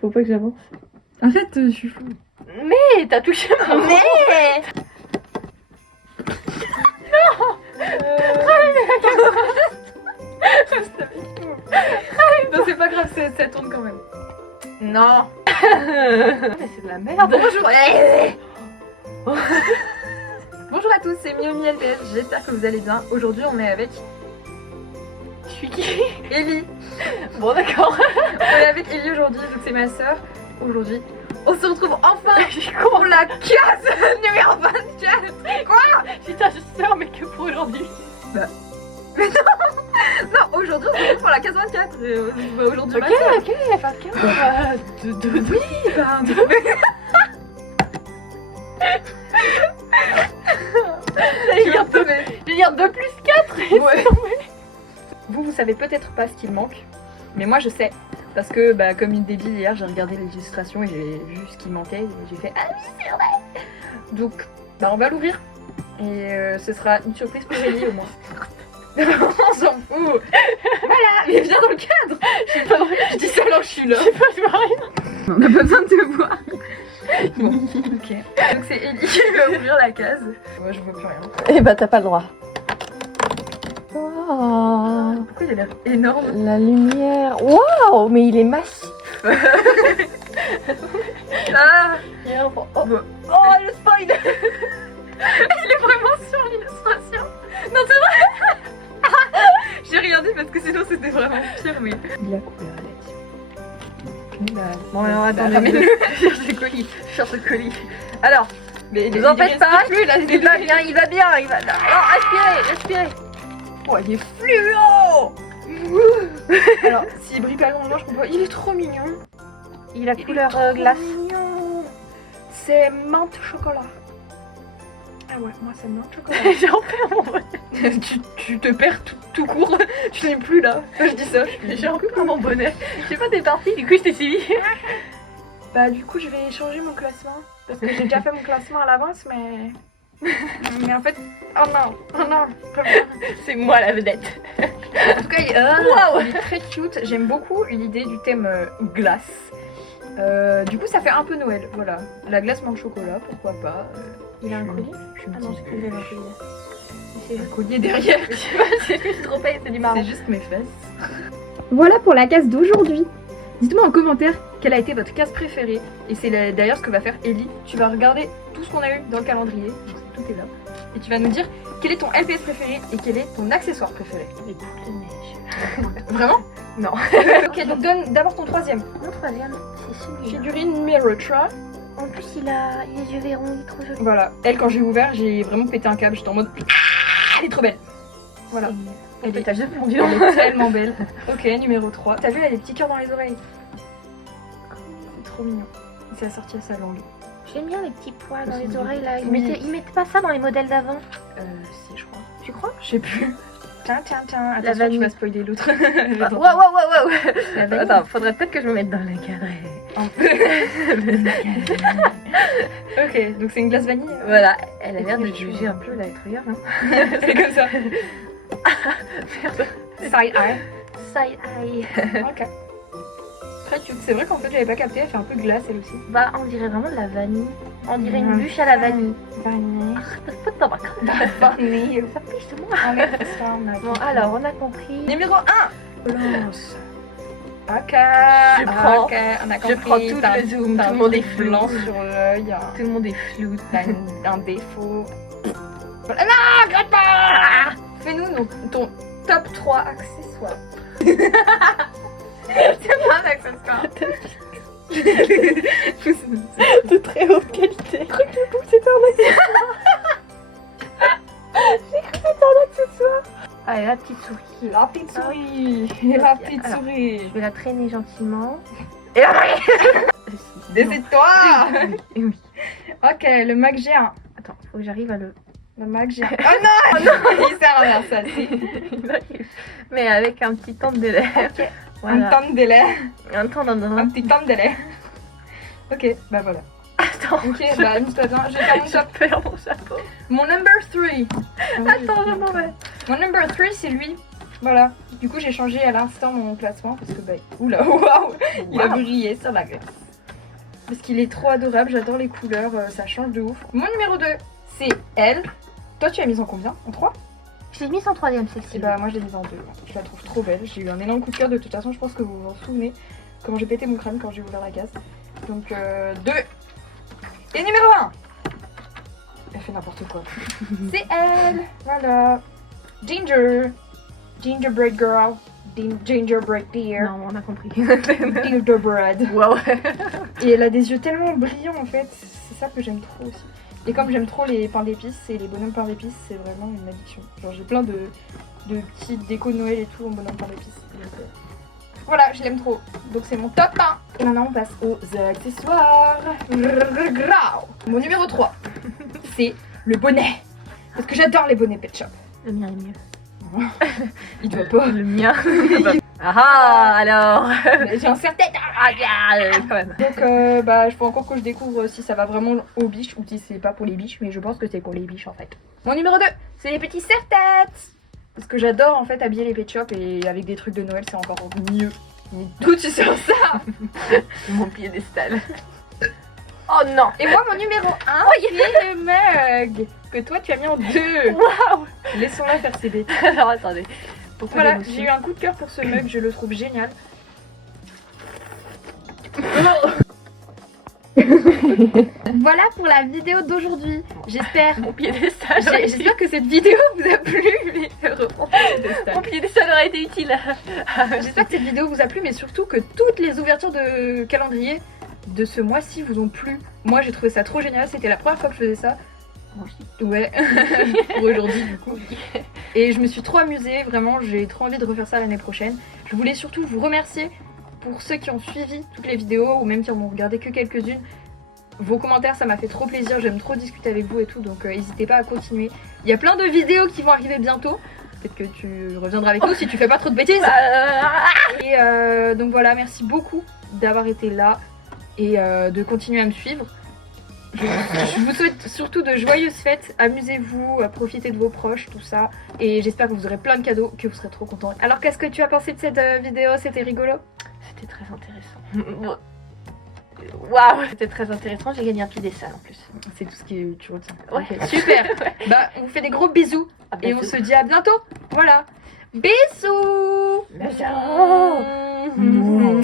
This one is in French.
Faut pas que j'avance. En fait, je suis fou. Mais t'as touché ma main. Mais Non, c'est pas grave, ça tourne quand même. non. Mais c'est de la merde. Bonjour. Bonjour à tous, c'est Miomi LPS, j'espère que vous allez bien. Aujourd'hui, on est avec Je suis qui? Ellie. Bon d'accord. On est avec Ellie aujourd'hui, donc c'est ma soeur. Aujourd'hui, on se retrouve enfin pour la case numéro 24. Quoi? Je suis ta soeur mais que pour aujourd'hui. Non, aujourd'hui, on se retrouve pour la case 24. Aujourd'hui, Ok, ma soeur. ok, pas de cas. Oui, ben, Je vais dire 2 plus 4. Ouais. Vous savez peut-être pas ce qu'il manque, mais moi je sais. Parce que, bah, comme une débile, hier j'ai regardé les illustrations et j'ai vu ce qui manquait et j'ai fait ah oui, c'est vrai! Donc, bah, on va l'ouvrir et ce sera une surprise pour Ellie au moins. On s'en fout! Voilà! Mais viens dans le cadre! Je dis ça alors que je suis là! Je vois rien. On n'a pas besoin de te voir! Bon, ok. Donc c'est Ellie qui va ouvrir la case. Moi je vois plus rien. Eh bah t'as pas le droit. Wow, Pourquoi il a l'air énorme? la lumière. Waouh, mais il est massif. Ah! Oh, Bon. le spoil. Il est vraiment sur l'illustration. Non, c'est vrai. J'ai rien dit parce que sinon c'était vraiment pire, mais... Il a couleur là-dessus. Bon, alors attends, ramène-le. Cherche le colis. Cherche le colis. Alors, mais Ne vous en faites pas. plus là, Il va bien, il va bien, il va. Non, respirez. Oh, il est fluo. Alors, s'il brille pas loin, je comprends. Il est trop mignon. Il a Il est couleur trop glace. mignon. C'est menthe chocolat. Ah ouais, moi c'est menthe chocolat. J'ai repris mon bonnet. tu te perds tout court, tu n'es plus là. Je dis ça. J'ai repris mon bonnet. Je sais pas, t'es parti, du coup je t'ai suivi. Bah du coup je vais changer mon classement. Parce que j'ai déjà fait mon classement à l'avance mais... Mais en fait... Oh non, pas bien. C'est moi la vedette. En tout cas il est très cute. J'aime beaucoup l'idée du thème glace. Du coup ça fait un peu Noël, voilà. La glace menthe chocolat, pourquoi pas. Il a un collier? Je me Ah non, dis c'est un collier. c'est un collier derrière. Je sais pas, c'est juste trop fait, c'est du marron. C'est juste mes fesses. Voilà pour la case d'aujourd'hui. Dites-moi en commentaire quelle a été votre case préférée. Et c'est d'ailleurs ce que va faire Ellie. Tu vas regarder tout ce qu'on a eu dans le calendrier. Donc tout est là. Et tu vas nous dire quel est ton LPS préféré et quel est ton accessoire préféré. Les boucles de neige. Vraiment? Non. Ok, donc donne d'abord ton troisième. Mon troisième, c'est celui-là. Figurine Mirotra. En plus, il a les yeux verrons, il est trop joli. Voilà. Elle, quand j'ai ouvert, j'ai vraiment pété un câble. J'étais en mode. Elle est trop belle. Voilà. Elle est, T'as jamais répondu elle est tellement belle. Ok, numéro 3. T'as vu, elle a des petits cœurs dans les oreilles. C'est trop mignon. C'est assorti à sa langue. J'aime bien les petits poils dans les oreilles là. Oui. Ils mettaient pas ça dans les modèles d'avant. Si, je crois. Tu crois? Je sais plus. Tiens. Attention, tu vanille. vas spoiler l'autre. Wow. La vanille. Attends, faudrait peut-être que je me mette dans le cadre. Ok, donc c'est une glace vanille. Voilà, elle a Et l'air de puis, juger un peu la regarde. Hein. C'est comme ça. Merde. Side eye. Side eye. Ok. Très cute. C'est vrai qu'en fait, j'avais pas capté, elle fait un peu glace elle aussi. Bah, on dirait vraiment de la vanille. On dirait une Mhm. bûche à la vanille. Vanille. Vanille. Ça piche moi. Bon, alors, on a compris. Numéro 1. Blanche. Ok. Je prends- Ok, on a compris. Je prends tout T'as- le zoom, t'as tout le monde un est flou. blanc sur l'œil. Tout le monde est flou. T'as un défaut. Voilà. Non, gratte pas. Fais-nous ton top 3 accessoires. C'est pas un accessoire. De très haute qualité. Truc de bout, c'est un accessoire. J'ai cru que c'était un accessoire. Allez, la petite souris. La petite souris. La petite Alors, souris. Je vais la traîner gentiment. Et après, Non. décide-toi. Et oui. Ok, le Mac G1. Attends, faut que j'arrive à le. Le Mac G1. Oh non, il sert à rien ça. Mais avec un petit temps de délai. Un Voilà. temps de délai. Un temps d'un. Un petit temps de délai. Ok, bah voilà. Attends. Ok, bah amuse-toi bien. Je vais faire mon Je top. perds mon chapeau. Mon number 3. Attends, je m'en vais. Mon number 3, c'est lui. Voilà, du coup j'ai changé à l'instant mon classement parce que bah, oula, waouh, il a brillé sur la glace. Parce qu'il est trop adorable, j'adore les couleurs, ça change de ouf. Mon numéro 2, c'est elle. Toi tu as mis en combien? En 3? Je l'ai mise en troisième, Et celle-ci. bah moi je l'ai mise en 2. Je la trouve trop belle, j'ai eu un énorme coup de cœur de toute façon, je pense que vous vous en souvenez comment j'ai pété mon crâne quand j'ai ouvert la case. Donc 2. Et numéro 1, elle fait n'importe quoi. C'est elle, voilà. Ginger. Gingerbread girl. Gingerbread dear. Non, on a compris. Gingerbread. Waouh. Et elle a des yeux tellement brillants en fait, c'est ça que j'aime trop aussi. Et comme j'aime trop les pains d'épices et les bonhommes pains d'épices, c'est vraiment une addiction. Genre j'ai plein de petites décos de Noël et tout en bonhomme pain d'épices. Donc, voilà, je l'aime trop. Donc c'est mon top 1. Et maintenant on passe aux accessoires. Mon numéro 3, c'est le bonnet. Parce que j'adore les bonnets Pet Shop. Le mien est mieux. Il doit pas. Le mien. Ah alors. J'ai un serre-tête. Ah quand même. Donc bah il faut encore que je découvre si ça va vraiment aux biches ou si c'est pas pour les biches, mais je pense que c'est pour les biches en fait. Mon numéro 2, c'est les petits serre-têtes. Parce que j'adore en fait habiller les pet shops et avec des trucs de Noël c'est encore mieux. Mais tout sur ça. Mon piédestal. Oh non. Et moi mon numéro 1, c'est le mug que toi tu as mis en 2. Waouh. Laissons-la faire ses bêtises. Alors attendez. Pourquoi Voilà, l'émotion j'ai eu un coup de cœur pour ce mug, je le trouve génial. Voilà pour la vidéo d'aujourd'hui. J'espère Mon piédestal. j'espère que cette vidéo vous a plu. Mais Mon piédestal aurait été utile. j'espère que cette vidéo vous a plu, mais surtout que toutes les ouvertures de calendrier de ce mois-ci vous ont plu. Moi j'ai trouvé ça trop génial, c'était la première fois que je faisais ça. Ouais, pour aujourd'hui du coup. Et je me suis trop amusée, vraiment, j'ai trop envie de refaire ça l'année prochaine. Je voulais surtout vous remercier pour ceux qui ont suivi toutes les vidéos ou même qui en ont regardé que quelques-unes. Vos commentaires, ça m'a fait trop plaisir, j'aime trop discuter avec vous et tout, donc n'hésitez pas à continuer. Il y a plein de vidéos qui vont arriver bientôt. Peut-être que tu reviendras avec nous si tu fais pas trop de bêtises. Et donc voilà, merci beaucoup d'avoir été là et de continuer à me suivre. Je vous souhaite surtout de joyeuses fêtes, amusez-vous, profitez de vos proches, tout ça. Et j'espère que vous aurez plein de cadeaux, que vous serez trop contents. Alors qu'est-ce que tu as pensé de cette vidéo? C'était rigolo? C'était très intéressant. Waouh, c'était très intéressant, j'ai gagné un piédestal en plus. C'est tout ce que tu retiens. Ouais. Ok, super. Bah, on vous fait des gros bisous et on se dit à bientôt. Voilà. Bisous. Bisous.